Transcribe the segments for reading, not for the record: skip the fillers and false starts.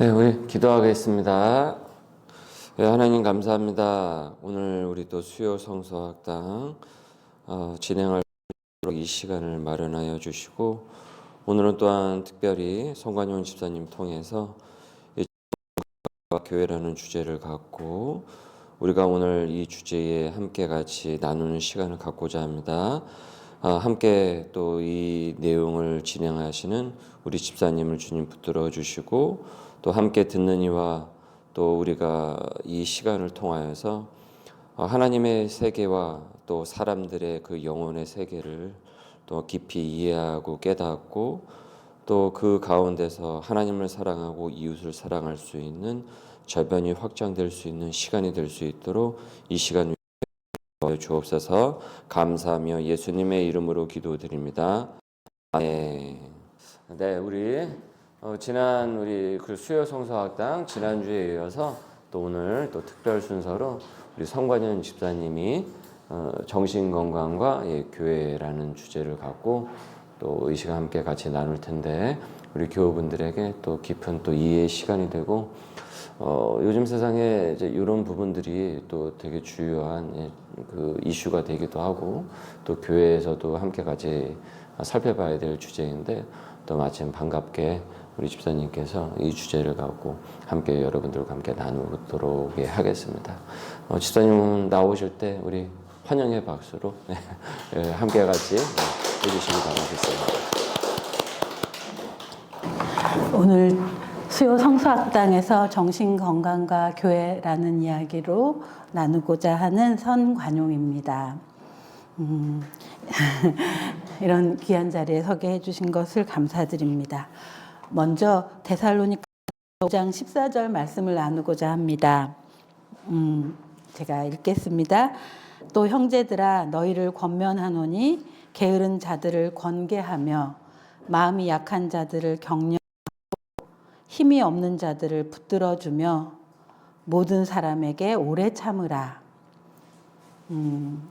네, 우리 기도하겠습니다. 네, 하나님 감사합니다. 오늘 우리 또 수요 성서학당 진행할 이 시간을 마련하여 주시고, 오늘은 또한 특별히 송관용 집사님 통해서 교회라는 주제를 갖고 우리가 오늘 이 주제에 함께 같이 나누는 시간을 갖고자 합니다. 함께 또 이 내용을 진행하시는 우리 집사님을 주님 붙들어 주시고, 또 함께 듣는 이와 또 우리가 이 시간을 통하여서 하나님의 세계와 또 사람들의 그 영혼의 세계를 또 깊이 이해하고 깨닫고, 또 그 가운데서 하나님을 사랑하고 이웃을 사랑할 수 있는 저변이 확장될 수 있는 시간이 될 수 있도록 이 시간 주옵소서. 감사하며 예수님의 이름으로 기도드립니다. 네, 우리 지난 우리 그 수요 성서학당 지난주에 이어서 또 오늘 또 특별 순서로 우리 성관현 집사님이 정신건강과 교회라는 주제를 갖고 또 이 시간 함께 같이 나눌 텐데, 우리 교우분들에게 또 깊은 또 이해의 시간이 되고, 요즘 세상에 이제 이런 부분들이 또 되게 주요한 그 이슈가 되기도 하고, 또 교회에서도 함께 같이 살펴봐야 될 주제인데, 또 마침 반갑게 우리 집사님께서 이 주제를 갖고 함께 여러분들과 함께 나누도록 하겠습니다. 집사님 나오실 때 우리 환영의 박수로 함께 같이 해주시기 바라겠습니다. 오늘 수요 성서학당에서 정신건강과 교회라는 이야기로 나누고자 하는 선관용입니다. 이런 귀한 자리에 서게 해주신 것을 감사드립니다. 먼저 데살로니가 5장 14절 말씀을 나누고자 합니다. 제가 읽겠습니다. 또 형제들아, 너희를 권면하노니 게으른 자들을 권계하며 마음이 약한 자들을 격려하고 힘이 없는 자들을 붙들어주며 모든 사람에게 오래 참으라.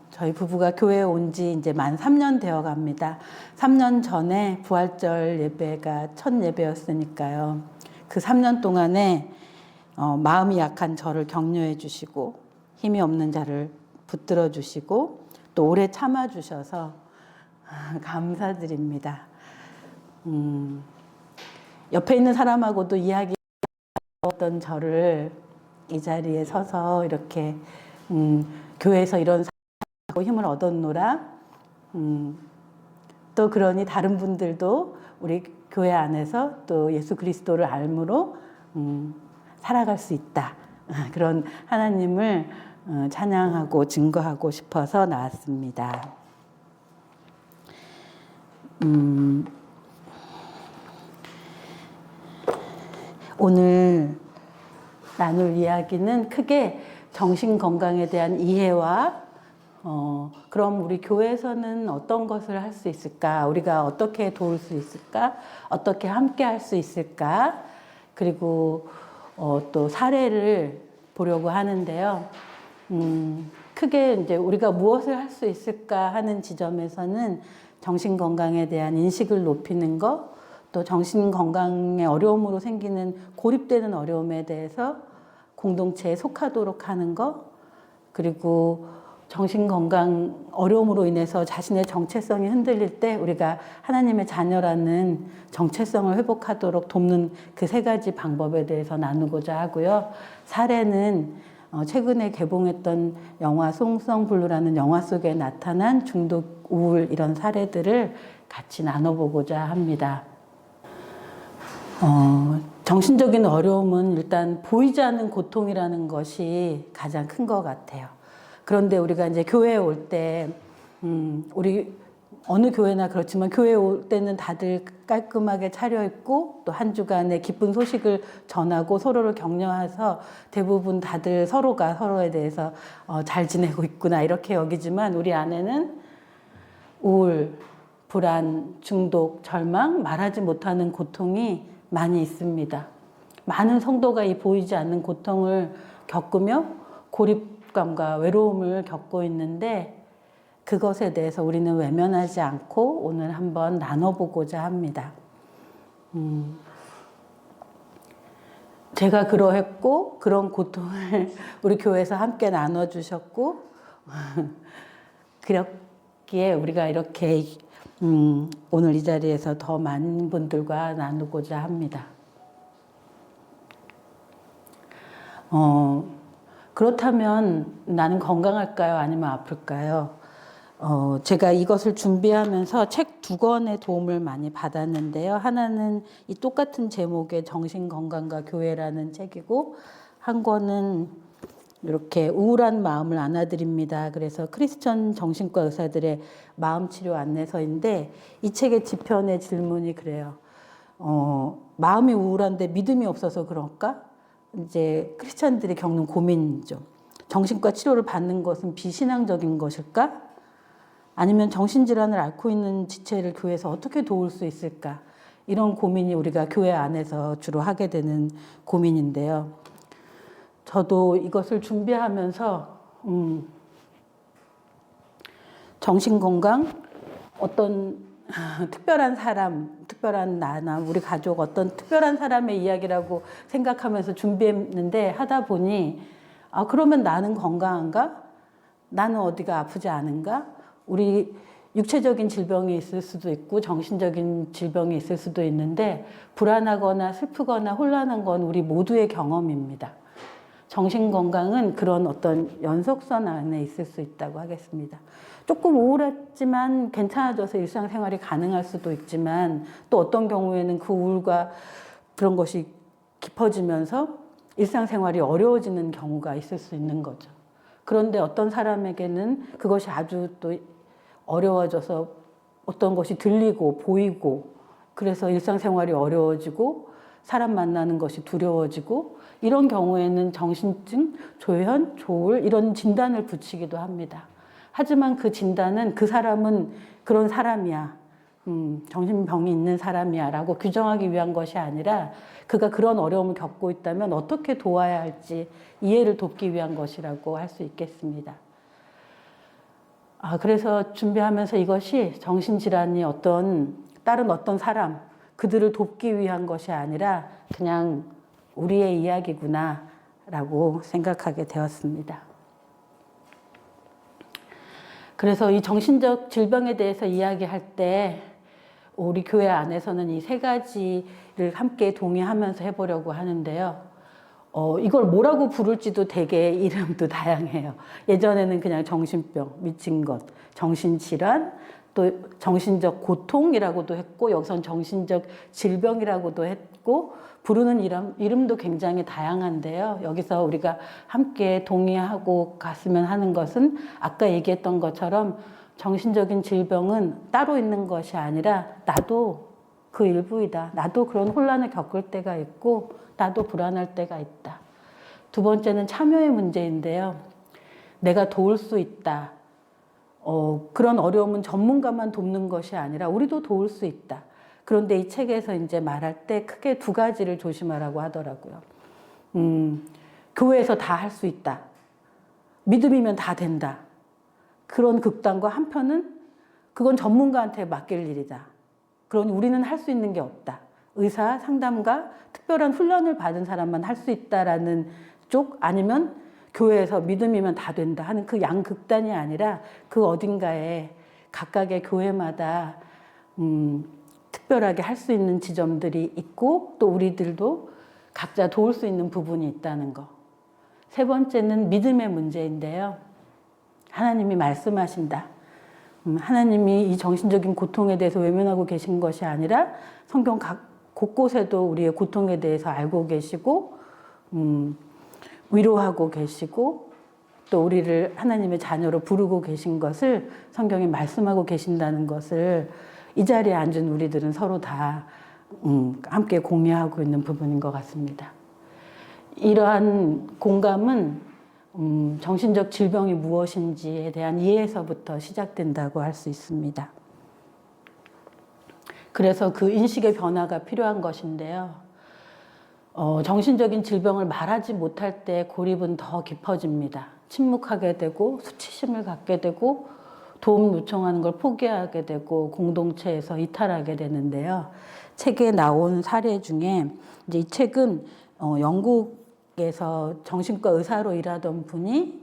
저희 부부가 교회에 온 지 이제 만 3년 되어 갑니다. 3년 전에 부활절 예배가 첫 예배였으니까요. 그 3년 동안에 마음이 약한 저를 격려해 주시고 힘이 없는 자를 붙들어 주시고 또 오래 참아 주셔서 감사드립니다. 옆에 있는 사람하고도 이야기했던 저를 이 자리에 서서 이렇게 교회에서 이런 힘을 얻었노라. 또 그러니 다른 분들도 우리 교회 안에서 또 예수 그리스도를 알므로 살아갈 수 있다. 그런 하나님을 찬양하고 증거하고 싶어서 나왔습니다. 오늘 나눌 이야기는 크게 정신건강에 대한 이해와 그럼 우리 교회에서는 어떤 것을 할 수 있을까? 우리가 어떻게 도울 수 있을까? 어떻게 함께 할 수 있을까? 그리고 또 사례를 보려고 하는데요. 크게 이제 우리가 무엇을 할 수 있을까 하는 지점에서는 정신건강에 대한 인식을 높이는 것, 또 정신건강의 어려움으로 생기는 고립되는 어려움에 대해서 공동체에 속하도록 하는 것, 그리고 정신건강 어려움으로 인해서 자신의 정체성이 흔들릴 때 우리가 하나님의 자녀라는 정체성을 회복하도록 돕는 그 세 가지 방법에 대해서 나누고자 하고요. 사례는 최근에 개봉했던 영화 송성블루라는 영화 속에 나타난 중독, 우울 이런 사례들을 같이 나눠보고자 합니다. 정신적인 어려움은 일단 보이지 않는 고통이라는 것이 가장 큰 것 같아요. 그런데 우리가 이제 교회에 올 때, 우리 어느 교회나 그렇지만 교회에 올 때는 다들 깔끔하게 차려입고 또 한 주간의 기쁜 소식을 전하고 서로를 격려해서 대부분 다들 서로가 서로에 대해서 잘 지내고 있구나 이렇게 여기지만 우리 안에는 우울, 불안, 중독, 절망, 말하지 못하는 고통이 많이 있습니다. 많은 성도가 이 보이지 않는 고통을 겪으며 고립감과 외로움을 겪고 있는데 그것에 대해서 우리는 외면하지 않고 오늘 한번 나눠보고자 합니다. 제가 그러했고 그런 고통을 우리 교회에서 함께 나눠주셨고 그렇기에 우리가 이렇게 오늘 이 자리에서 더 많은 분들과 나누고자 합니다. 그렇다면 나는 건강할까요? 아니면 아플까요? 제가 이것을 준비하면서 책 2권의 도움을 많이 받았는데요. 하나는 이 똑같은 제목의 정신건강과 교회라는 책이고, 한 권은 이렇게 우울한 마음을 안아드립니다. 그래서 크리스천 정신과 의사들의 마음치료 안내서인데, 이 책의 지편의 질문이 그래요. 마음이 우울한데 믿음이 없어서 그럴까? 이제 크리스천들이 겪는 고민이죠. 정신과 치료를 받는 것은 비신앙적인 것일까? 아니면 정신질환을 앓고 있는 지체를 교회에서 어떻게 도울 수 있을까? 이런 고민이 우리가 교회 안에서 주로 하게 되는 고민인데요. 저도 이것을 준비하면서 정신건강, 어떤 특별한 사람, 특별한 나나 우리 가족 어떤 특별한 사람의 이야기라고 생각하면서 준비했는데 하다 보니 그러면 나는 건강한가? 나는 어디가 아프지 않은가? 우리 육체적인 질병이 있을 수도 있고 정신적인 질병이 있을 수도 있는데 불안하거나 슬프거나 혼란한 건 우리 모두의 경험입니다. 정신건강은 그런 어떤 연속선 안에 있을 수 있다고 하겠습니다. 조금 우울했지만 괜찮아져서 일상생활이 가능할 수도 있지만 또 어떤 경우에는 그 우울과 그런 것이 깊어지면서 일상생활이 어려워지는 경우가 있을 수 있는 거죠. 그런데 어떤 사람에게는 그것이 아주 또 어려워져서 어떤 것이 들리고 보이고 그래서 일상생활이 어려워지고 사람 만나는 것이 두려워지고 이런 경우에는 정신증, 조현, 조울 이런 진단을 붙이기도 합니다. 하지만 그 진단은 그 사람은 그런 사람이야. 정신병이 있는 사람이야 라고 규정하기 위한 것이 아니라 그가 그런 어려움을 겪고 있다면 어떻게 도와야 할지 이해를 돕기 위한 것이라고 할 수 있겠습니다. 그래서 준비하면서 이것이 정신질환이 다른 어떤 사람, 그들을 돕기 위한 것이 아니라 그냥 우리의 이야기구나 라고 생각하게 되었습니다. 그래서 이 정신적 질병에 대해서 이야기할 때 우리 교회 안에서는 이 3가지를 함께 동의하면서 해보려고 하는데요. 이걸 뭐라고 부를지도 되게 이름도 다양해요. 예전에는 그냥 정신병, 미친 것, 정신질환, 또 정신적 고통이라고도 했고 여기선 정신적 질병이라고도 했고 부르는 이름도 굉장히 다양한데요. 여기서 우리가 함께 동의하고 갔으면 하는 것은 아까 얘기했던 것처럼 정신적인 질병은 따로 있는 것이 아니라 나도 그 일부이다. 나도 그런 혼란을 겪을 때가 있고 나도 불안할 때가 있다. 2번째는 참여의 문제인데요. 내가 도울 수 있다. 그런 어려움은 전문가만 돕는 것이 아니라 우리도 도울 수 있다. 그런데 이 책에서 이제 말할 때 크게 2가지를 조심하라고 하더라고요. 교회에서 다 할 수 있다. 믿음이면 다 된다. 그런 극단과 한편은 그건 전문가한테 맡길 일이다. 그러니 우리는 할 수 있는 게 없다. 의사, 상담가, 특별한 훈련을 받은 사람만 할 수 있다라는 쪽 아니면 교회에서 믿음이면 다 된다 하는 그 양극단이 아니라 그 어딘가에 각각의 교회마다 특별하게 할 수 있는 지점들이 있고 또 우리들도 각자 도울 수 있는 부분이 있다는 거. 3번째는 믿음의 문제인데요. 하나님이 말씀하신다. 하나님이 이 정신적인 고통에 대해서 외면하고 계신 것이 아니라 성경 곳곳에도 우리의 고통에 대해서 알고 계시고 위로하고 계시고 또 우리를 하나님의 자녀로 부르고 계신 것을 성경에 말씀하고 계신다는 것을 이 자리에 앉은 우리들은 서로 다 함께 공유하고 있는 부분인 것 같습니다. 이러한 공감은 정신적 질병이 무엇인지에 대한 이해에서부터 시작된다고 할 수 있습니다. 그래서 그 인식의 변화가 필요한 것인데요. 정신적인 질병을 말하지 못할 때 고립은 더 깊어집니다. 침묵하게 되고 수치심을 갖게 되고 도움 요청하는 걸 포기하게 되고 공동체에서 이탈하게 되는데요. 책에 나온 사례 중에 이제 이 책은 영국에서 정신과 의사로 일하던 분이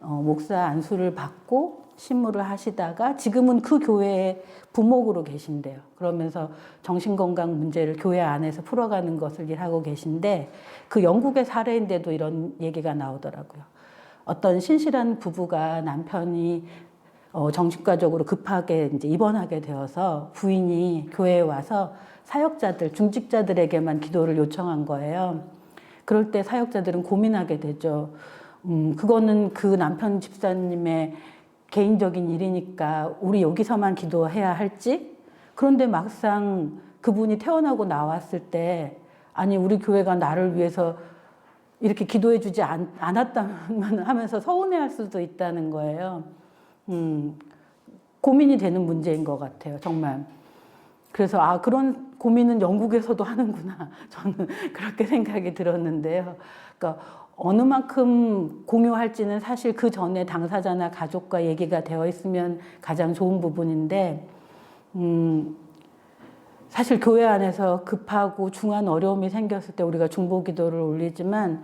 목사 안수를 받고 신무를 하시다가 지금은 그 교회의 부목으로 계신대요. 그러면서 정신건강 문제를 교회 안에서 풀어가는 것을 일하고 계신데 그 영국의 사례인데도 이런 얘기가 나오더라고요. 어떤 신실한 부부가 남편이 정신과적으로 급하게 이제 입원하게 되어서 부인이 교회에 와서 사역자들, 중직자들에게만 기도를 요청한 거예요. 그럴 때 사역자들은 고민하게 되죠. 그거는 그 남편 집사님의 개인적인 일이니까 우리 여기서만 기도해야 할지? 그런데 막상 그분이 태어나고 나왔을 때 아니 우리 교회가 나를 위해서 이렇게 기도해 주지 않았다면 하면서 서운해할 수도 있다는 거예요. 고민이 되는 문제인 것 같아요, 정말. 그래서 그런 고민은 영국에서도 하는구나. 저는 그렇게 생각이 들었는데요. 그러니까 어느 만큼 공유할지는 사실 그 전에 당사자나 가족과 얘기가 되어 있으면 가장 좋은 부분인데, 사실 교회 안에서 급하고 중한 어려움이 생겼을 때 우리가 중보기도를 올리지만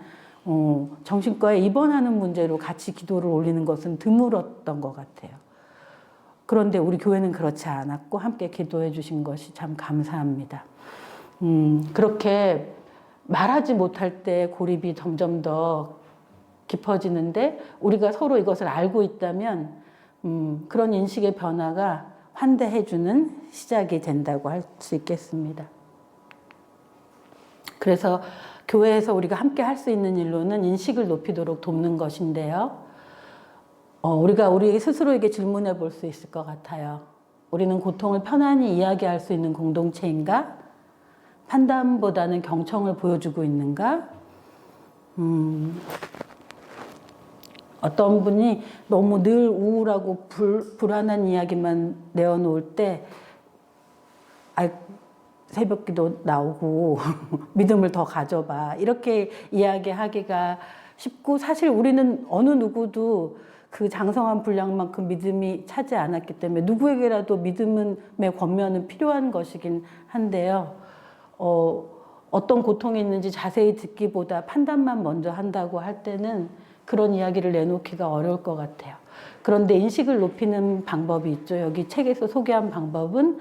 정신과에 입원하는 문제로 같이 기도를 올리는 것은 드물었던 것 같아요. 그런데 우리 교회는 그렇지 않았고 함께 기도해 주신 것이 참 감사합니다. 그렇게 말하지 못할 때 고립이 점점 더 깊어지는데 우리가 서로 이것을 알고 있다면 그런 인식의 변화가 환대해주는 시작이 된다고 할 수 있겠습니다. 그래서 교회에서 우리가 함께 할 수 있는 일로는 인식을 높이도록 돕는 것인데요. 우리가 우리 스스로에게 질문해 볼 수 있을 것 같아요. 우리는 고통을 편안히 이야기할 수 있는 공동체인가? 판단보다는 경청을 보여주고 있는가? 어떤 분이 너무 늘 우울하고 불안한 이야기만 내어놓을 때 새벽기도 나오고 믿음을 더 가져봐 이렇게 이야기하기가 쉽고 사실 우리는 어느 누구도 그 장성한 분량만큼 믿음이 차지 않았기 때문에 누구에게라도 믿음의 권면은 필요한 것이긴 한데요. 어떤 고통이 있는지 자세히 듣기보다 판단만 먼저 한다고 할 때는 그런 이야기를 내놓기가 어려울 것 같아요. 그런데 인식을 높이는 방법이 있죠. 여기 책에서 소개한 방법은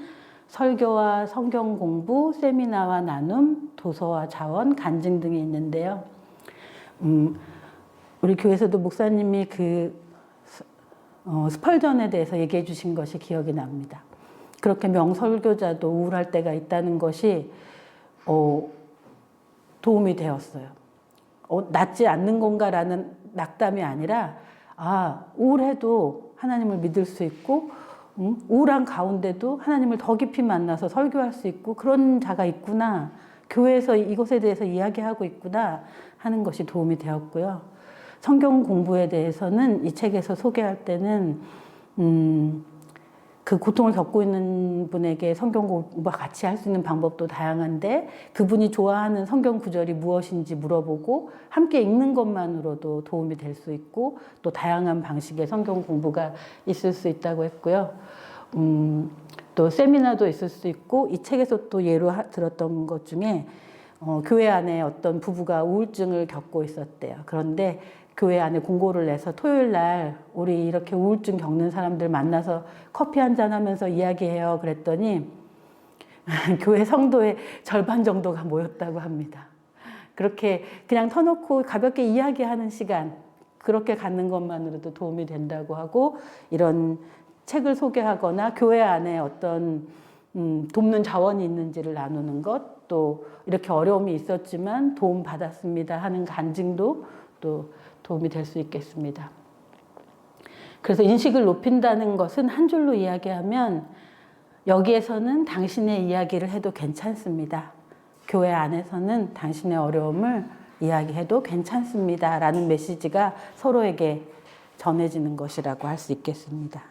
설교와 성경 공부, 세미나와 나눔, 도서와 자원, 간증 등이 있는데요. 우리 교회에서도 목사님이 스펄전에 대해서 얘기해 주신 것이 기억이 납니다. 그렇게 명설교자도 우울할 때가 있다는 것이 도움이 되었어요. 낫지 않는 건가라는 낙담이 아니라 우울해도 하나님을 믿을 수 있고 우울한 가운데도 하나님을 더 깊이 만나서 설교할 수 있고 그런 자가 있구나. 교회에서 이것에 대해서 이야기하고 있구나 하는 것이 도움이 되었고요. 성경 공부에 대해서는 이 책에서 소개할 때는 그 고통을 겪고 있는 분에게 성경 공부와 같이 할 수 있는 방법도 다양한데 그분이 좋아하는 성경 구절이 무엇인지 물어보고 함께 읽는 것만으로도 도움이 될 수 있고 또 다양한 방식의 성경 공부가 있을 수 있다고 했고요. 또 세미나도 있을 수 있고 이 책에서 또 예로 들었던 것 중에 교회 안에 어떤 부부가 우울증을 겪고 있었대요. 그런데 교회 안에 공고를 내서 토요일 날 우리 이렇게 우울증 겪는 사람들 만나서 커피 한잔 하면서 이야기해요. 그랬더니 교회 성도의 절반 정도가 모였다고 합니다. 그렇게 그냥 터놓고 가볍게 이야기하는 시간 그렇게 갖는 것만으로도 도움이 된다고 하고 이런 책을 소개하거나 교회 안에 어떤 돕는 자원이 있는지를 나누는 것 또 이렇게 어려움이 있었지만 도움 받았습니다 하는 간증도 또 도움이 될 수 있겠습니다. 그래서 인식을 높인다는 것은 한 줄로 이야기하면 여기에서는 당신의 이야기를 해도 괜찮습니다. 교회 안에서는 당신의 어려움을 이야기해도 괜찮습니다. 라는 메시지가 서로에게 전해지는 것이라고 할 수 있겠습니다.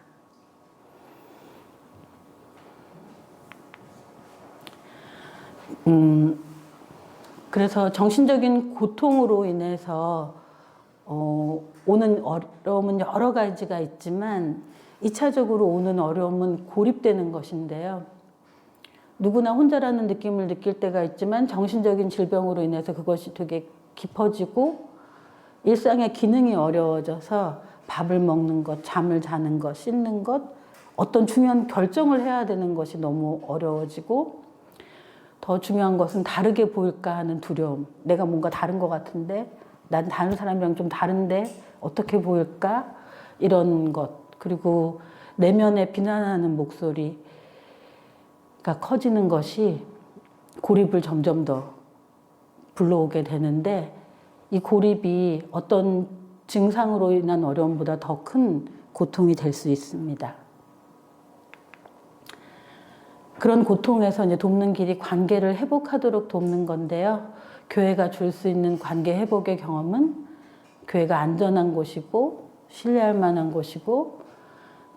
그래서 정신적인 고통으로 인해서 오는 어려움은 여러 가지가 있지만 2차적으로 오는 어려움은 고립되는 것인데요. 누구나 혼자라는 느낌을 느낄 때가 있지만 정신적인 질병으로 인해서 그것이 되게 깊어지고 일상의 기능이 어려워져서 밥을 먹는 것, 잠을 자는 것, 씻는 것, 어떤 중요한 결정을 해야 되는 것이 너무 어려워지고 더 중요한 것은 다르게 보일까 하는 두려움. 내가 뭔가 다른 것 같은데 난 다른 사람이랑 좀 다른데 어떻게 보일까? 이런 것. 그리고 내면에 비난하는 목소리가 커지는 것이 고립을 점점 더 불러오게 되는데 이 고립이 어떤 증상으로 인한 어려움보다 더 큰 고통이 될 수 있습니다. 그런 고통에서 이제 돕는 길이 관계를 회복하도록 돕는 건데요. 교회가 줄 수 있는 관계 회복의 경험은 교회가 안전한 곳이고 신뢰할 만한 곳이고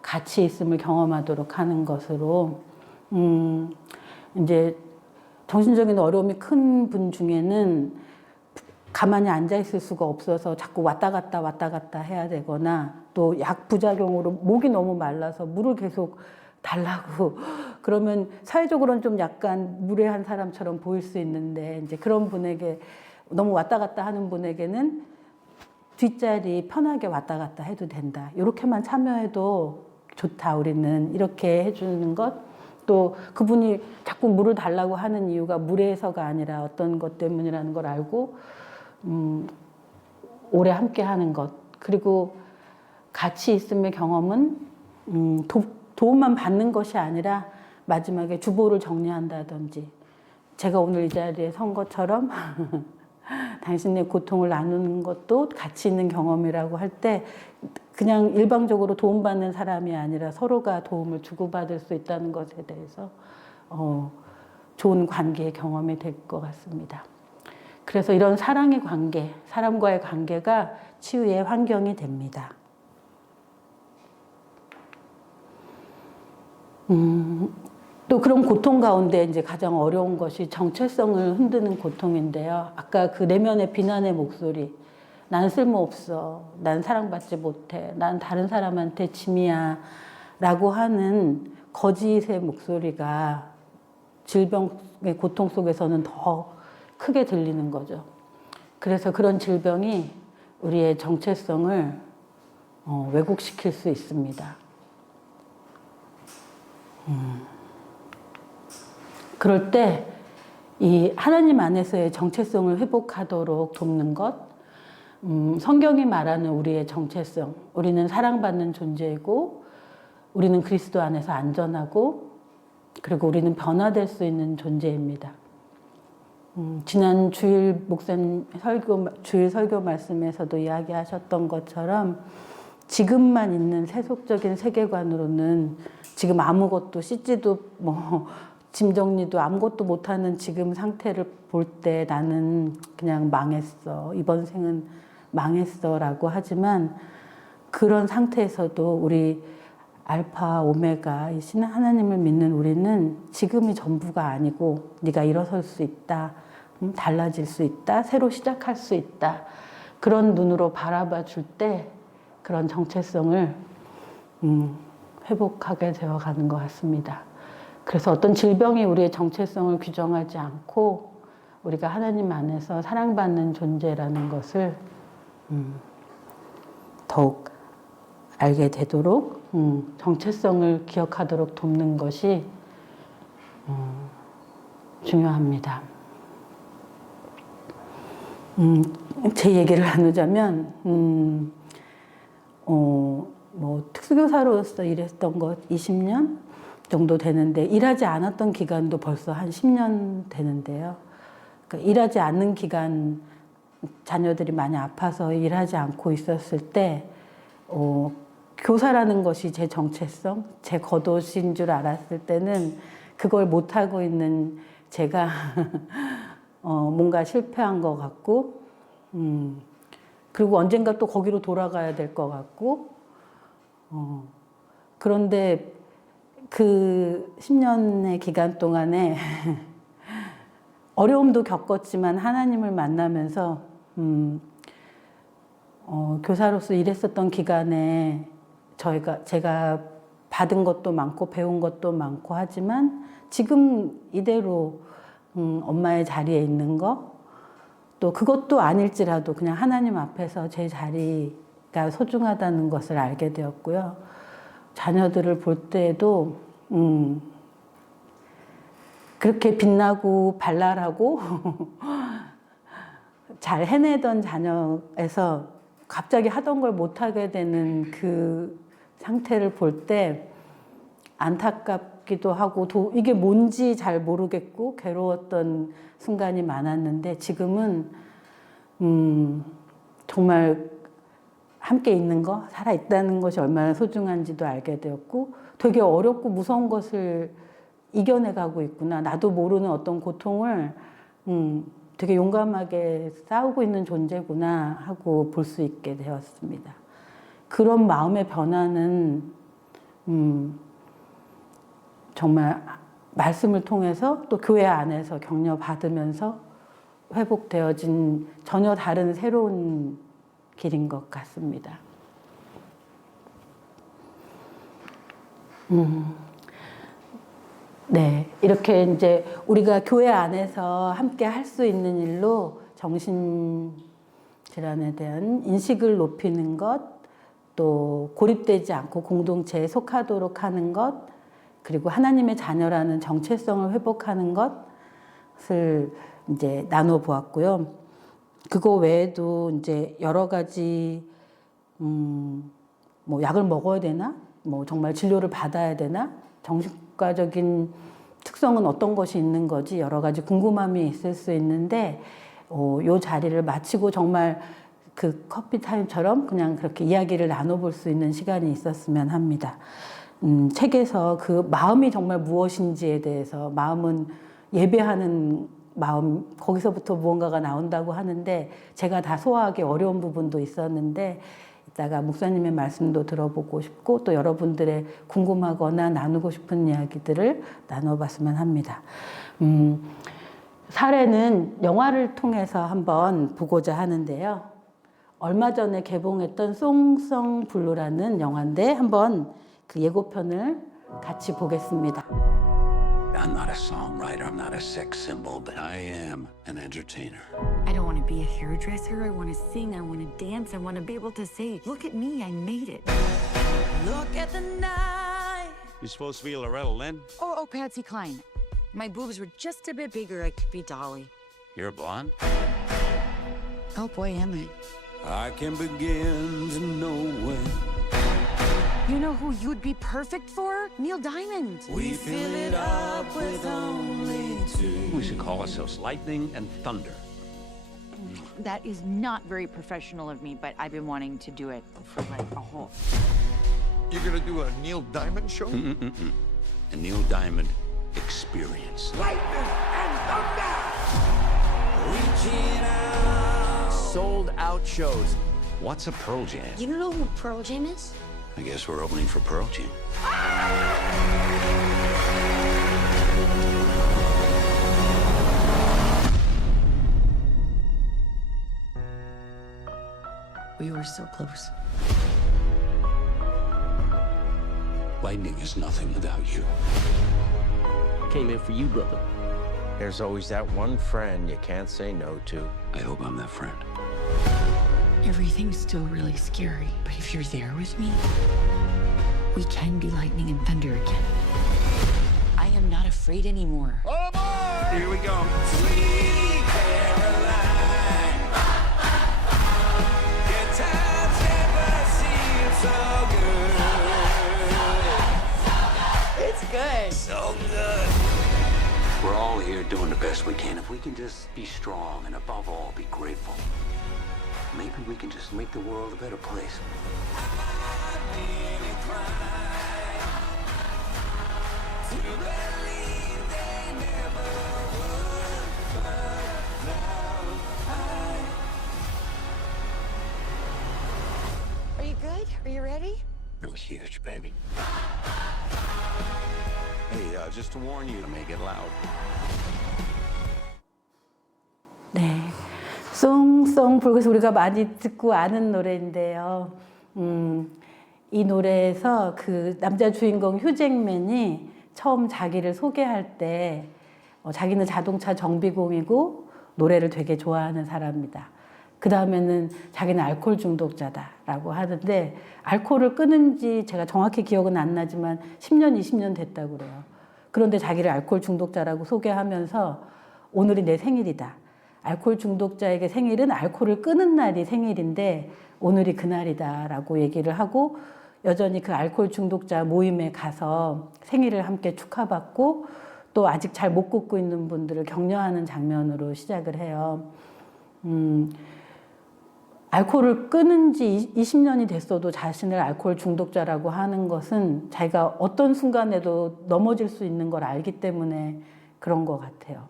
같이 있음을 경험하도록 하는 것으로 이제 정신적인 어려움이 큰 분 중에는 가만히 앉아 있을 수가 없어서 자꾸 왔다 갔다 해야 되거나 또 약 부작용으로 목이 너무 말라서 물을 계속 달라고 그러면 사회적으로는 좀 약간 무례한 사람처럼 보일 수 있는데 이제 그런 분에게 너무 왔다 갔다 하는 분에게는 뒷자리 편하게 왔다 갔다 해도 된다. 이렇게만 참여해도 좋다. 우리는 이렇게 해주는 것. 또 그분이 자꾸 물을 달라고 하는 이유가 무례해서가 아니라 어떤 것 때문이라는 걸 알고 오래 함께 하는 것. 그리고 같이 있음의 경험은 도움만 받는 것이 아니라 마지막에 주보를 정리한다든지 제가 오늘 이 자리에 선 것처럼 당신의 고통을 나누는 것도 같이 있는 경험이라고 할 때 그냥 일방적으로 도움받는 사람이 아니라 서로가 도움을 주고받을 수 있다는 것에 대해서 좋은 관계의 경험이 될 것 같습니다. 그래서 이런 사랑의 관계, 사람과의 관계가 치유의 환경이 됩니다. 또 그런 고통 가운데 이제 가장 어려운 것이 정체성을 흔드는 고통인데요. 아까 그 내면의 비난의 목소리, 난 쓸모없어, 난 사랑받지 못해, 난 다른 사람한테 짐이야 라고 하는 거짓의 목소리가 질병의 고통 속에서는 더 크게 들리는 거죠. 그래서 그런 질병이 우리의 정체성을 왜곡시킬 수 있습니다. 그럴 때 이 하나님 안에서의 정체성을 회복하도록 돕는 것, 성경이 말하는 우리의 정체성, 우리는 사랑받는 존재이고 우리는 그리스도 안에서 안전하고 그리고 우리는 변화될 수 있는 존재입니다. 지난 주일 목사님 주일 설교 말씀에서도 이야기하셨던 것처럼 지금만 있는 세속적인 세계관으로는 지금 아무것도 씻지도 짐 정리도 아무것도 못하는 지금 상태를 볼 때 나는 그냥 망했어. 이번 생은 망했어 라고 하지만 그런 상태에서도 우리 알파 오메가이신 하나님을 믿는 우리는 지금이 전부가 아니고 네가 일어설 수 있다. 달라질 수 있다. 새로 시작할 수 있다. 그런 눈으로 바라봐 줄 때 그런 정체성을 회복하게 되어가는 것 같습니다. 그래서 어떤 질병이 우리의 정체성을 규정하지 않고 우리가 하나님 안에서 사랑받는 존재라는 것을 더욱 알게 되도록 정체성을 기억하도록 돕는 것이 중요합니다. 제 얘기를 나누자면 특수교사로서 일했던 것 20년 정도 되는데 일하지 않았던 기간도 벌써 한 10년 되는데요. 그러니까 일하지 않는 기간 자녀들이 많이 아파서 일하지 않고 있었을 때 교사라는 것이 제 정체성, 제 겉옷인 줄 알았을 때는 그걸 못하고 있는 제가 뭔가 실패한 것 같고 그리고 언젠가 또 거기로 돌아가야 될 것 같고 그런데 그 10년의 기간 동안에 어려움도 겪었지만 하나님을 만나면서 교사로서 일했었던 기간에 제가 받은 것도 많고 배운 것도 많고 하지만 지금 이대로 엄마의 자리에 있는 거, 또 그것도 아닐지라도 그냥 하나님 앞에서 제 자리가 소중하다는 것을 알게 되었고요. 자녀들을 볼 때에도 그렇게 빛나고 발랄하고 잘 해내던 자녀에서 갑자기 하던 걸 못하게 되는 그 상태를 볼 때 안타깝기도 하고 이게 뭔지 잘 모르겠고 괴로웠던 순간이 많았는데 지금은 정말 함께 있는 거, 살아있다는 것이 얼마나 소중한지도 알게 되었고 되게 어렵고 무서운 것을 이겨내가고 있구나. 나도 모르는 어떤 고통을 되게 용감하게 싸우고 있는 존재구나 하고 볼 수 있게 되었습니다. 그런 마음의 변화는 정말 말씀을 통해서 또 교회 안에서 격려받으면서 회복되어진 전혀 다른 새로운 길인 것 같습니다. 네, 이렇게 이제 우리가 교회 안에서 함께 할 수 있는 일로 정신질환에 대한 인식을 높이는 것, 또 고립되지 않고 공동체에 속하도록 하는 것, 그리고 하나님의 자녀라는 정체성을 회복하는 것을 이제 나눠 보았고요. 그거 외에도 이제 여러 가지 뭐 약을 먹어야 되나, 뭐 정말 진료를 받아야 되나, 정신과적인 특성은 어떤 것이 있는 거지 여러 가지 궁금함이 있을 수 있는데 요 자리를 마치고 정말 그 커피 타임처럼 그냥 그렇게 이야기를 나눠볼 수 있는 시간이 있었으면 합니다. 책에서 그 마음이 정말 무엇인지에 대해서 마음은 예배하는 마음, 거기서부터 무언가가 나온다고 하는데 제가 다 소화하기 어려운 부분도 있었는데 이따가 목사님의 말씀도 들어보고 싶고 또 여러분들의 궁금하거나 나누고 싶은 이야기들을 나눠봤으면 합니다. 사례는 영화를 통해서 한번 보고자 하는데요. 얼마 전에 개봉했던 송송 블루라는 영화인데 한번 그 예고편을 같이 보겠습니다. I'm not a songwriter, I'm not a sex symbol, but I am an entertainer. I don't want to be a hairdresser. I want to sing. I want to dance. I want to be able to say, look at me, I made it. Look at the night. You're supposed to be Loretta Lynn? Oh, Patsy Cline. My boobs were just a bit bigger. I could be Dolly. You're a blonde? Oh boy, am I. I can begin to know when You know who you'd be perfect for? Neil Diamond. We fill it up with only two. we should call ourselves Lightning and Thunder. That is not very professional of me, but I've been wanting to do it for like a whole. You're gonna do a Neil Diamond show? A Neil Diamond experience. Sold out shows. What's a Pearl Jam? You don't know who Pearl Jam is? I guess we're opening for Pearl Jam. We were so close. Lightning is nothing without you. Came in for you, brother. There's always that one friend you can't say no to. I hope I'm that friend. Everything's still really scary, but if you're there with me, we can be lightning and thunder again. I am not afraid anymore. Here we go. It's good. So good. We're all here doing the best we can. If we can just be strong and above all, be grateful. Maybe we can just make the world a better place. Are you good? Are you ready? It was huge, baby. Hey, just to warn you, to make it loud. 네, 송송 불 그래서 우리가 많이 듣고 아는 노래인데요. 이 노래에서 그 남자 주인공 휴잭맨이 처음 자기를 소개할 때 자기는 자동차 정비공이고 노래를 되게 좋아하는 사람이다. 그 다음에는 자기는 알코올 중독자다라고 하는데 알코올을 끊은 지 제가 정확히 기억은 안 나지만 10년, 20년 됐다고 그래요. 그런데 자기를 알코올 중독자라고 소개하면서 오늘이 내 생일이다. 알코올 중독자에게 생일은 알코올을 끊은 날이 생일인데 오늘이 그날이다라고 얘기를 하고 여전히 그 알코올 중독자 모임에 가서 생일을 함께 축하받고 또 아직 잘 못 걷고 있는 분들을 격려하는 장면으로 시작을 해요. 알코올을 끊은 지 20년이 됐어도 자신을 알코올 중독자라고 하는 것은 자기가 어떤 순간에도 넘어질 수 있는 걸 알기 때문에 그런 것 같아요.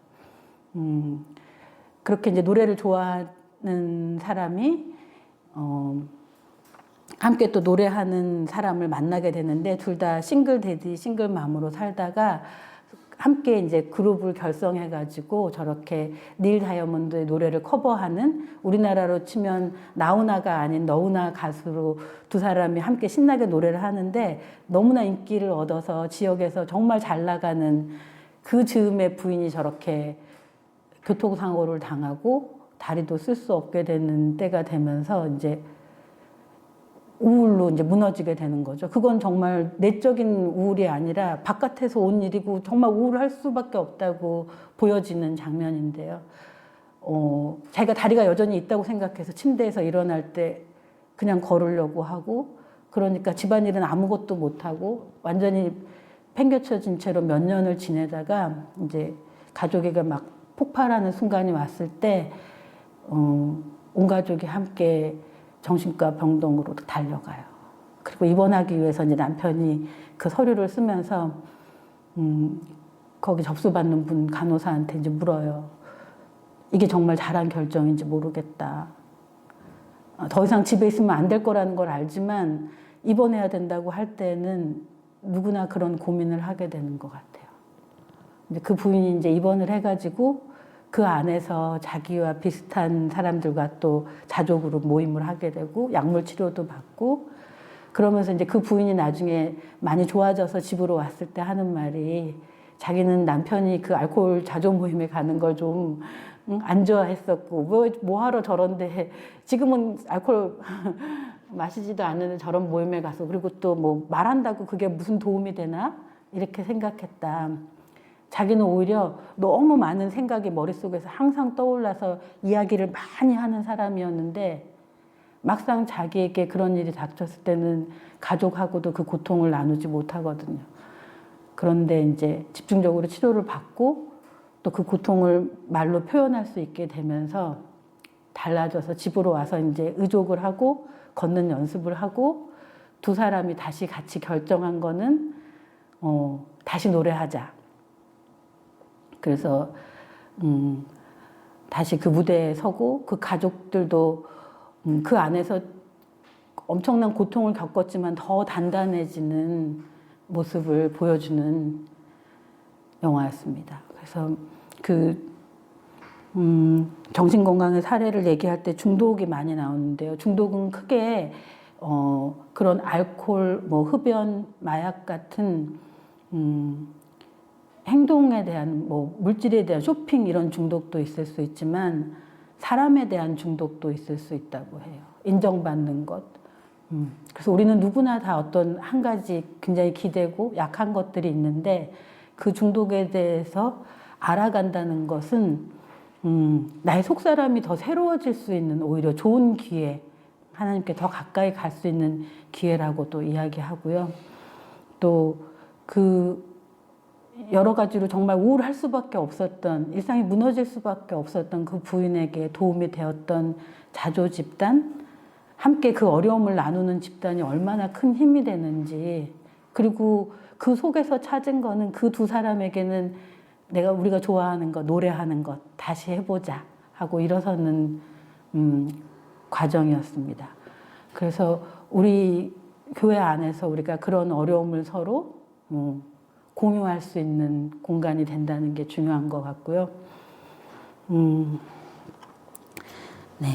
그렇게 이제 노래를 좋아하는 사람이 함께 또 노래하는 사람을 만나게 되는데 둘 다 싱글 데디, 싱글 맘으로 살다가 함께 이제 그룹을 결성해가지고 저렇게 닐 다이아몬드의 노래를 커버하는 우리나라로 치면 나훈아가 아닌 너훈아 가수로 두 사람이 함께 신나게 노래를 하는데 너무나 인기를 얻어서 지역에서 정말 잘 나가는 그 즈음에 부인이 저렇게 교통사고를 당하고 다리도 쓸 수 없게 되는 때가 되면서 이제 우울로 이제 무너지게 되는 거죠. 그건 정말 내적인 우울이 아니라 바깥에서 온 일이고 정말 우울할 수밖에 없다고 보여지는 장면인데요. 자기가 다리가 여전히 있다고 생각해서 침대에서 일어날 때 그냥 걸으려고 하고 그러니까 집안일은 아무것도 못하고 완전히 팽개쳐진 채로 몇 년을 지내다가 이제 가족에게 막 폭발하는 순간이 왔을 때 온 가족이 함께 정신과 병동으로 달려가요. 그리고 입원하기 위해서 이제 남편이 그 서류를 쓰면서 거기 접수받는 분 간호사한테 이제 물어요. 이게 정말 잘한 결정인지 모르겠다. 더 이상 집에 있으면 안 될 거라는 걸 알지만 입원해야 된다고 할 때는 누구나 그런 고민을 하게 되는 것 같아요. 이제 그 부인이 이제 입원을 해가지고 그 안에서 자기와 비슷한 사람들과 또 자족으로 모임을 하게 되고 약물 치료도 받고 그러면서 이제 그 부인이 나중에 많이 좋아져서 집으로 왔을 때 하는 말이 자기는 남편이 그 알코올 자족 모임에 가는 걸 좀 안 좋아했었고 뭐 하러 저런데 지금은 알코올 마시지도 않는 저런 모임에 가서 그리고 또 뭐 말한다고 그게 무슨 도움이 되나 이렇게 생각했다. 자기는 오히려 너무 많은 생각이 머릿속에서 항상 떠올라서 이야기를 많이 하는 사람이었는데 막상 자기에게 그런 일이 닥쳤을 때는 가족하고도 그 고통을 나누지 못하거든요. 그런데 이제 집중적으로 치료를 받고 또 그 고통을 말로 표현할 수 있게 되면서 달라져서 집으로 와서 이제 의족을 하고 걷는 연습을 하고 두 사람이 다시 같이 결정한 거는 다시 노래하자. 그래서 다시 그 무대에 서고 그 가족들도 그 안에서 엄청난 고통을 겪었지만 더 단단해지는 모습을 보여주는 영화였습니다. 그래서 그 정신건강의 사례를 얘기할 때 중독이 많이 나오는데요. 중독은 크게 그런 알코올, 뭐 흡연, 마약 같은 행동에 대한 뭐 물질에 대한 쇼핑 이런 중독도 있을 수 있지만 사람에 대한 중독도 있을 수 있다고 해요. 인정받는 것. 그래서 우리는 누구나 다 어떤 한 가지 굉장히 기대고 약한 것들이 있는데 그 중독에 대해서 알아간다는 것은 나의 속사람이 더 새로워질 수 있는 오히려 좋은 기회, 하나님께 더 가까이 갈 수 있는 기회라고도 이야기하고요. 또 그 여러 가지로 정말 우울할 수밖에 없었던, 일상이 무너질 수밖에 없었던 그 부인에게 도움이 되었던 자조 집단, 함께 그 어려움을 나누는 집단이 얼마나 큰 힘이 되는지, 그리고 그 속에서 찾은 거는 그 두 사람에게는 우리가 좋아하는 것, 노래하는 것 다시 해보자 하고 일어서는 과정이었습니다. 그래서 우리 교회 안에서 우리가 그런 어려움을 서로 공유할 수 있는 공간이 된다는 게 중요한 것 같고요. 네.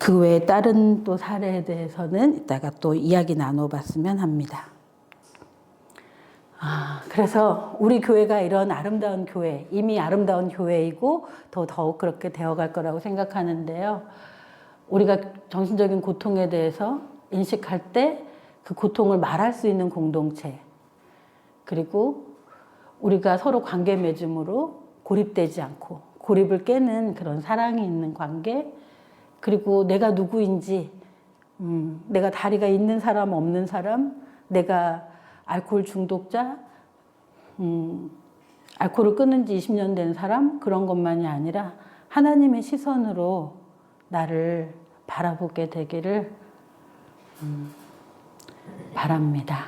그 외에 다른 또 사례에 대해서는 이따가 또 이야기 나눠봤으면 합니다. 그래서 우리 교회가 이런 아름다운 교회, 이미 아름다운 교회이고 더욱 그렇게 되어갈 거라고 생각하는데요. 우리가 정신적인 고통에 대해서 인식할 때 그 고통을 말할 수 있는 공동체, 그리고 우리가 서로 관계 맺음으로 고립되지 않고 고립을 깨는 그런 사랑이 있는 관계, 그리고 내가 누구인지, 내가 다리가 있는 사람 없는 사람, 내가 알코올 중독자, 알코올을 끊은 지 20년 된 사람, 그런 것만이 아니라 하나님의 시선으로 나를 바라보게 되기를 바랍니다.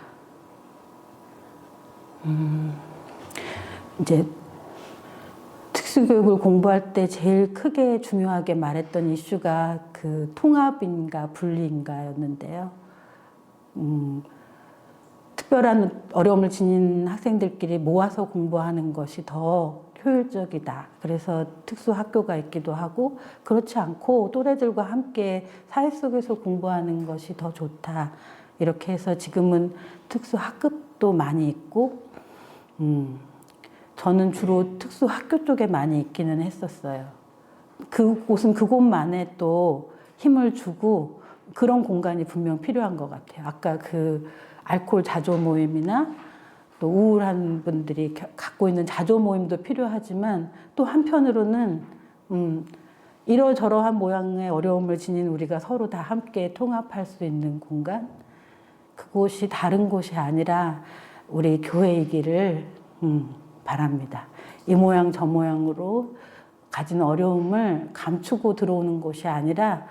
이제 특수교육을 공부할 때 제일 크게 중요하게 말했던 이슈가 그 통합인가 분리인가였는데요. 특별한 어려움을 지닌 학생들끼리 모아서 공부하는 것이 더 효율적이다. 그래서 특수학교가 있기도 하고, 그렇지 않고 또래들과 함께 사회 속에서 공부하는 것이 더 좋다. 이렇게 해서 지금은 특수학급도 많이 있고, 저는 주로 특수학교 쪽에 많이 있기는 했었어요. 그곳은 그곳만의 또 힘을 주고 그런 공간이 분명 필요한 것 같아요. 아까 그 알코올 자조 모임이나 또 우울한 분들이 갖고 있는 자조 모임도 필요하지만, 또 한편으로는 이러저러한 모양의 어려움을 지닌 우리가 서로 다 함께 통합할 수 있는 공간, 그곳이 다른 곳이 아니라 우리 교회이기를 바랍니다. 이 모양 저 모양으로 가진 어려움을 감추고 들어오는 곳이 아니라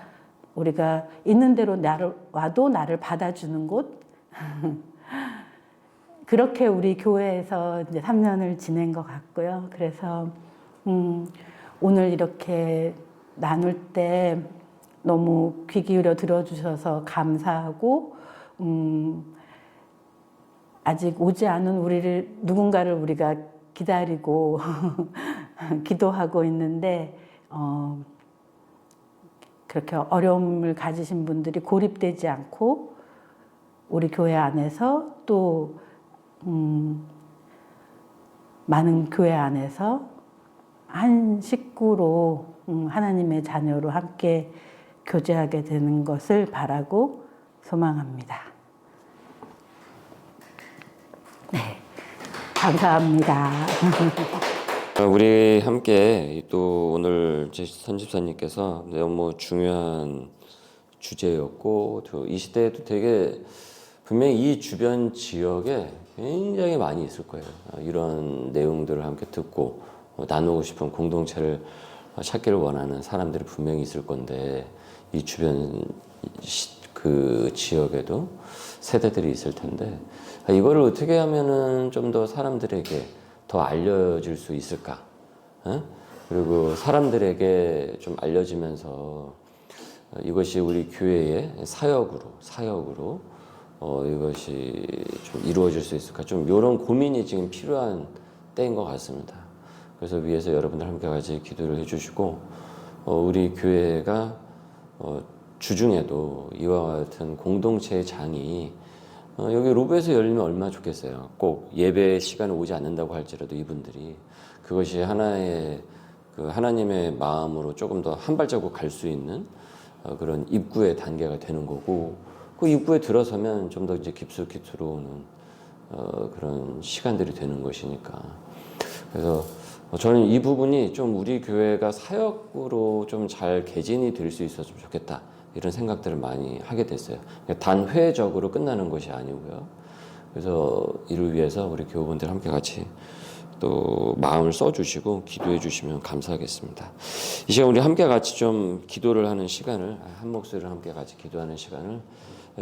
우리가 있는 대로 와도 나를 받아주는 곳, 그렇게 우리 교회에서 이제 3년을 지낸 것 같고요. 그래서 오늘 이렇게 나눌 때 너무 귀 기울여 들어주셔서 감사하고, 아직 오지 않은 누군가를 우리가 기다리고 기도하고 있는데, 그렇게 어려움을 가지신 분들이 고립되지 않고 우리 교회 안에서 또 많은 교회 안에서 한 식구로 하나님의 자녀로 함께 교제하게 되는 것을 바라고 소망합니다. 네, 감사합니다. 우리 함께 또 오늘 선집사님께서 너무 중요한 주제였고, 또 이 시대에도 되게 분명히 이 주변 지역에 굉장히 많이 있을 거예요. 이런 내용들을 함께 듣고 나누고 싶은 공동체를 찾기를 원하는 사람들이 분명히 있을 건데, 이 주변 그 지역에도 세대들이 있을 텐데, 이거를 어떻게 하면은 좀 더 사람들에게 더 알려질 수 있을까? 그리고 사람들에게 좀 알려지면서 이것이 우리 교회의 사역으로 이것이 좀 이루어질 수 있을까? 좀 이런 고민이 지금 필요한 때인 것 같습니다. 그래서 위에서 여러분들 함께 같이 기도를 해주시고, 우리 교회가 주중에도 이와 같은 공동체의 장이 여기 로브에서 열리면 얼마나 좋겠어요. 꼭 예배 시간에 오지 않는다고 할지라도 이분들이 그것이 하나의 그 하나님의 마음으로 조금 더 한 발자국 갈 수 있는 그런 입구의 단계가 되는 거고, 그 입구에 들어서면 좀 더 이제 깊숙이 들어오는 그런 시간들이 되는 것이니까. 그래서 저는 이 부분이 좀 우리 교회가 사역으로 좀 잘 개진이 될 수 있었으면 좋겠다, 이런 생각들을 많이 하게 됐어요. 단회적으로 끝나는 것이 아니고요. 그래서 이를 위해서 우리 교우분들 함께 같이 또 마음을 써주시고 기도해 주시면 감사하겠습니다. 이 시간 우리 함께 같이 좀 기도를 하는 시간을, 한 목소리를 함께 같이 기도하는 시간을,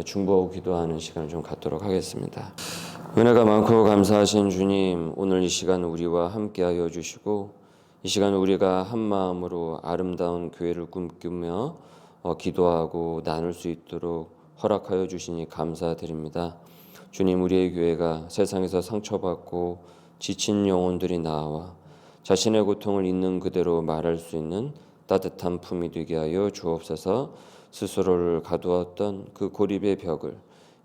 중보하고 기도하는 시간을 좀 갖도록 하겠습니다. 은혜가 많고 감사하신 주님, 오늘 이 시간 우리와 함께하여 주시고, 이 시간 우리가 한 마음으로 아름다운 교회를 꿈꾸며 기도하고 나눌 수 있도록 허락하여 주시니 감사드립니다. 주님, 우리의 교회가 세상에서 상처받고 지친 영혼들이 나와 자신의 고통을 있는 그대로 말할 수 있는 따뜻한 품이 되게 하여 주옵소서. 스스로를 가두었던 그 고립의 벽을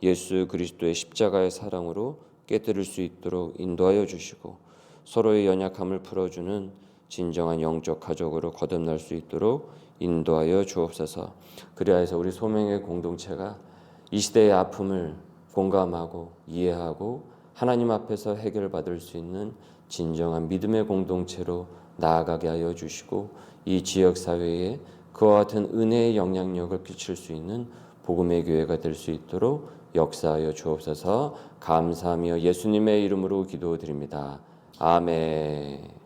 예수 그리스도의 십자가의 사랑으로 깨뜨릴 수 있도록 인도하여 주시고 서로의 연약함을 풀어주는 진정한 영적 가족으로 거듭날 수 있도록 인도하여 주옵소서. 그리하여서 우리 소명의 공동체가 이 시대의 아픔을 공감하고 이해하고 하나님 앞에서 해결받을 수 있는 진정한 믿음의 공동체로 나아가게 하여 주시고 이 지역 사회에 그와 같은 은혜의 영향력을 끼칠 수 있는 복음의 교회가 될 수 있도록 역사하여 주옵소서. 감사하며 예수님의 이름으로 기도드립니다. 아멘.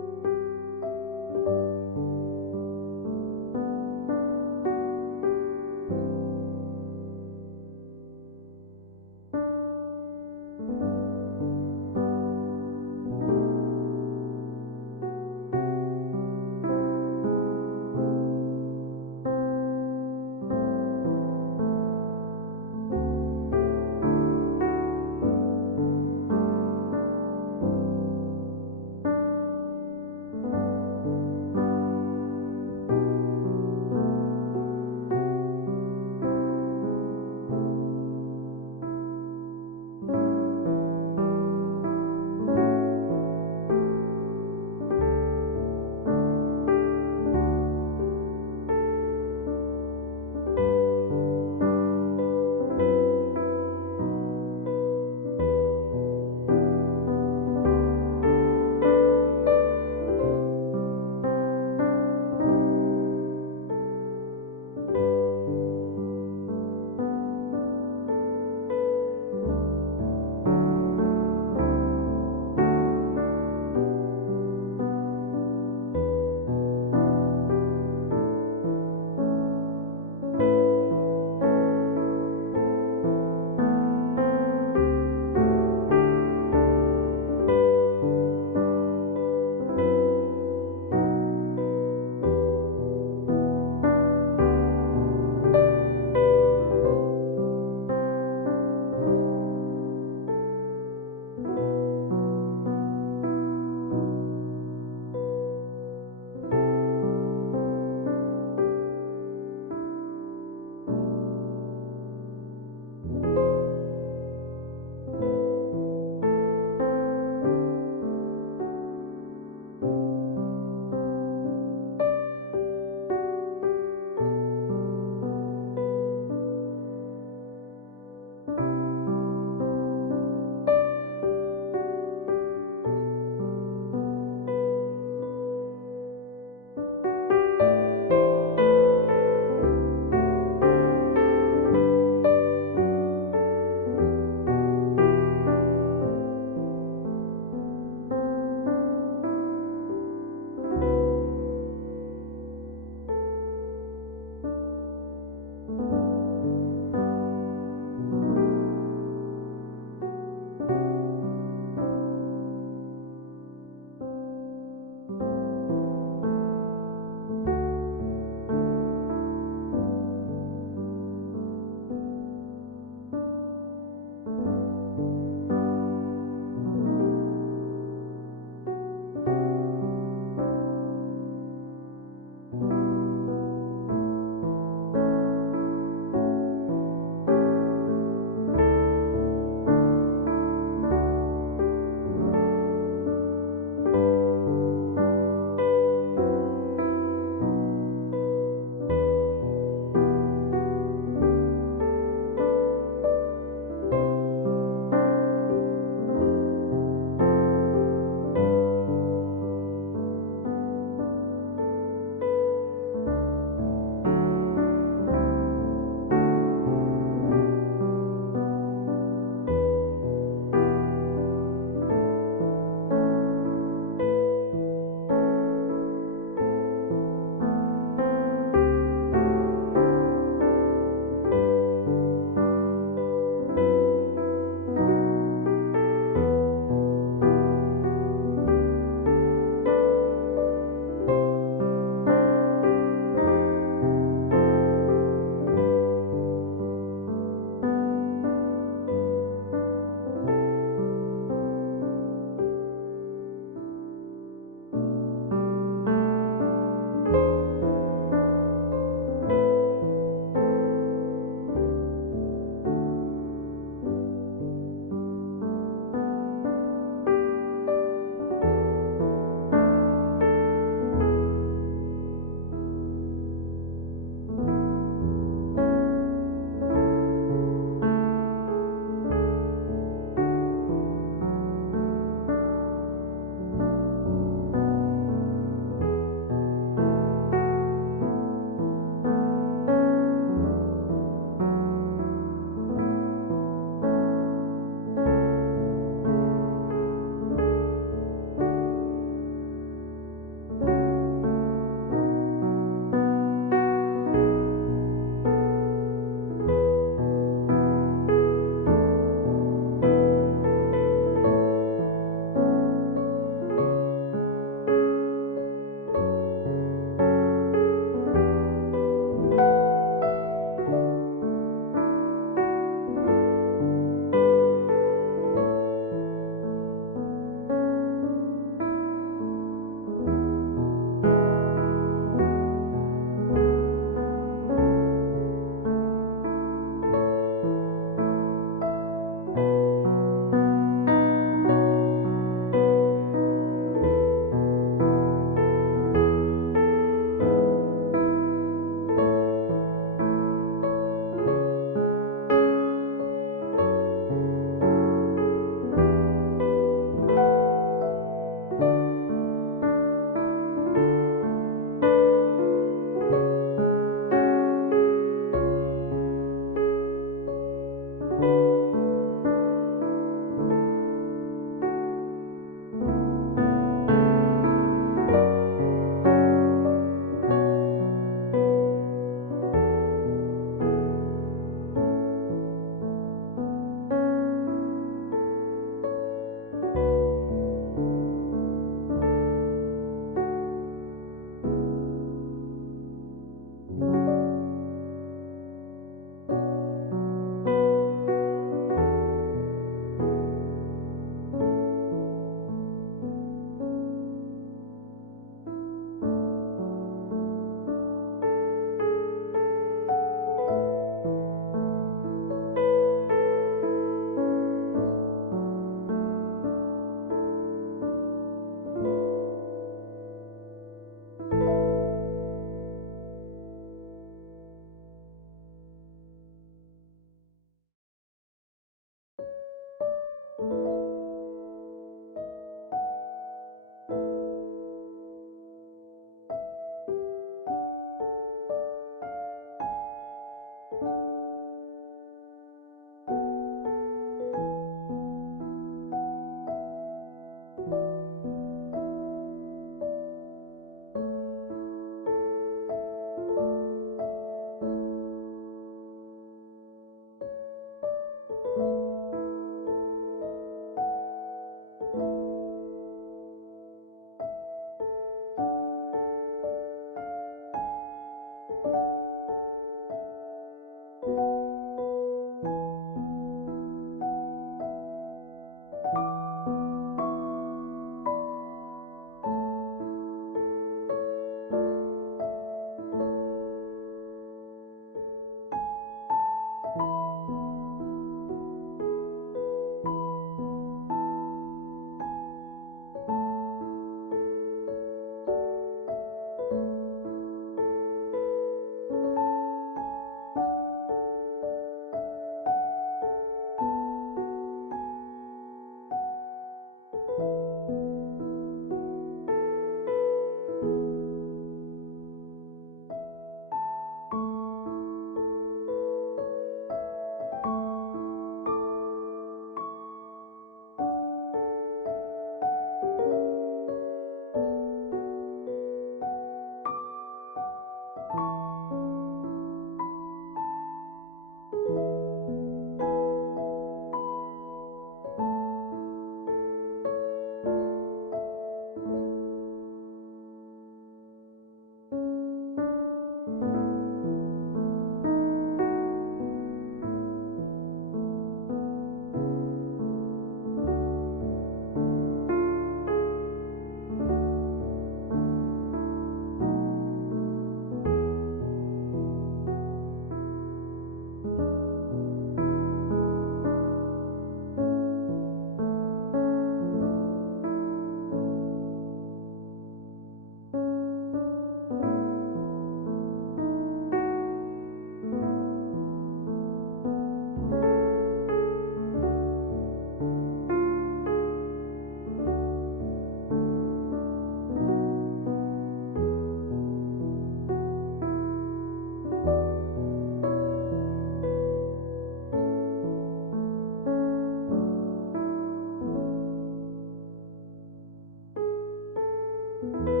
네.